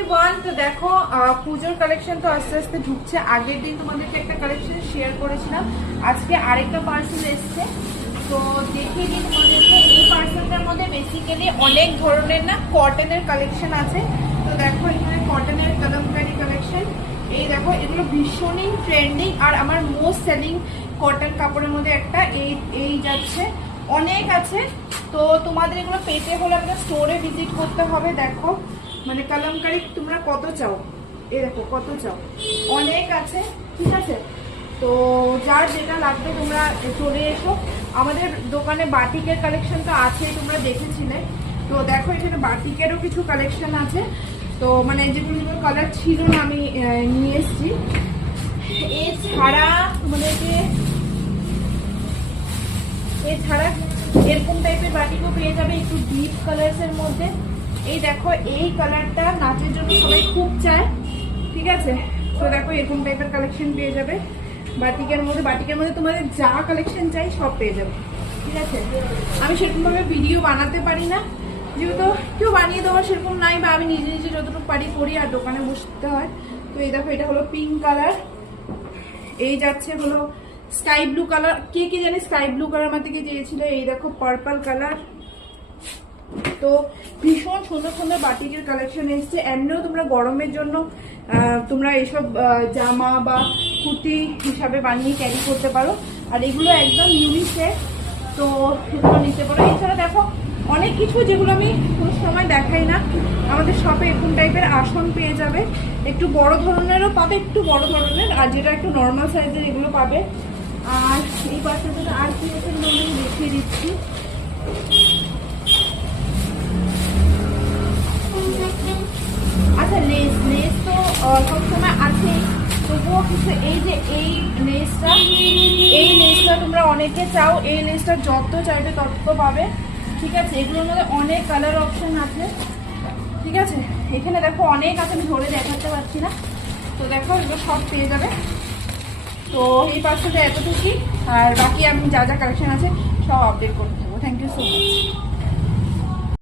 Everyone, তো দেখো পুজোর কালেকশন তো আস্তে আস্তে ঢুকছে। আগের দিন তোমাদেরকে একটা কালেকশন শেয়ার করেছিলাম, আজকে আরেকটা পার্সেল এসছে। তো দেখিয়ে দিই তোমাদেরকে। এই পার্সেলটার মধ্যে বেসিক্যালি অনেক ধরনের না কটনের কালেকশন আছে। তো দেখো এখানে কটনের কলমকারি কালেকশন, এই দেখো এগুলো ভীষণই ট্রেন্ডিং আর আমার মোস্ট সেলিং কটন কাপড়ের মধ্যে একটা এই যাচ্ছে। অনেক আছে, তো তোমাদের এগুলো পেতে হলে একটা স্টোরে ভিজিট করতে হবে। দেখো মানে কলমকারি তোমরা কত চাও, এই দেখো কত চাও, অনেক আছে, ঠিক আছে। তো যার যেটা লাগবে তোমরা চলে এসো। আমাদের দোকানে বাটিকের কালেকশন তো আছে, তোমরা দেখেছিলে। তো দেখো এখানে বাটিকেরও কিছু কালেকশন আছে। তো মানে যেগুলো কালার ছিল না আমি নিয়ে এসছি। এছাড়া তোমাদেরকে এরকম টাইপের বাটিকও পেয়ে যাবে একটু ডিপ কালার্সের মধ্যে। এই দেখো এই কালারটা নাচের জন্য সবাই খুব চায়, ঠিক আছে। তো দেখো এরকম টাইপের কালেকশন পেয়ে যাবে বাটিকের মধ্যে তোমাদের যা কালেকশন চাই সব পেয়ে যাবে, ঠিক আছে। আমি সেরকমভাবে ভিডিও বানাতে পারি না, যেহেতু কেউ বানিয়ে দেওয়া সেরকম নাই, বা আমি নিজে নিজে যতটুকু পারি করি, আর দোকানে বসতে হয়। তো এই দেখো এটা হলো পিঙ্ক কালার, এই যাচ্ছে হলো স্কাই ব্লু কালার। কে কে জানি স্কাই ব্লু কালার আমার থেকে চেয়েছিল। এই দেখো পার্পল কালার। তো ভীষণ সুন্দর সুন্দর বাটিকের কালেকশন এসছে। এমনিও তোমরা গরমের জন্য তোমরা এইসব জামা বা কুর্তি হিসাবে বানিয়ে ক্যারি করতে পারো। আর এগুলো একদম ইউনিসেক্স, তো এগুলো নিতে পারো। এছাড়া দেখো অনেক কিছু যেগুলো আমি কোনো সময় দেখাই না, আমাদের শপে এরকম টাইপের আসন পেয়ে যাবে। একটু বড় ধরনেরও পাবে, একটু বড় ধরনের, আর যেটা একটু নর্মাল সাইজের এগুলো পাবে। আর এই পাশে আর কি আছে আমি দেখিয়ে দিচ্ছি। আচ্ছা লেস তো সবসময় আছে, তবুও কিছু এই যে এই লেসটা তোমরা অনেকে চাও, এই লেসটা যত চাইবে তত পাবে, ঠিক আছে। এগুলোর মধ্যে অনেক কালার অপশন আছে, ঠিক আছে। এখানে দেখো অনেক আছে, আমি ধরে দেখাতে পারছি না। তো দেখো এগুলো সব পেয়ে যাবে। তো এই পার্সেলটা এতটুকুই, আর বাকি আমি যা যা কালেকশন আছে সব আপডেট করতে থাকবো। Thank you so much.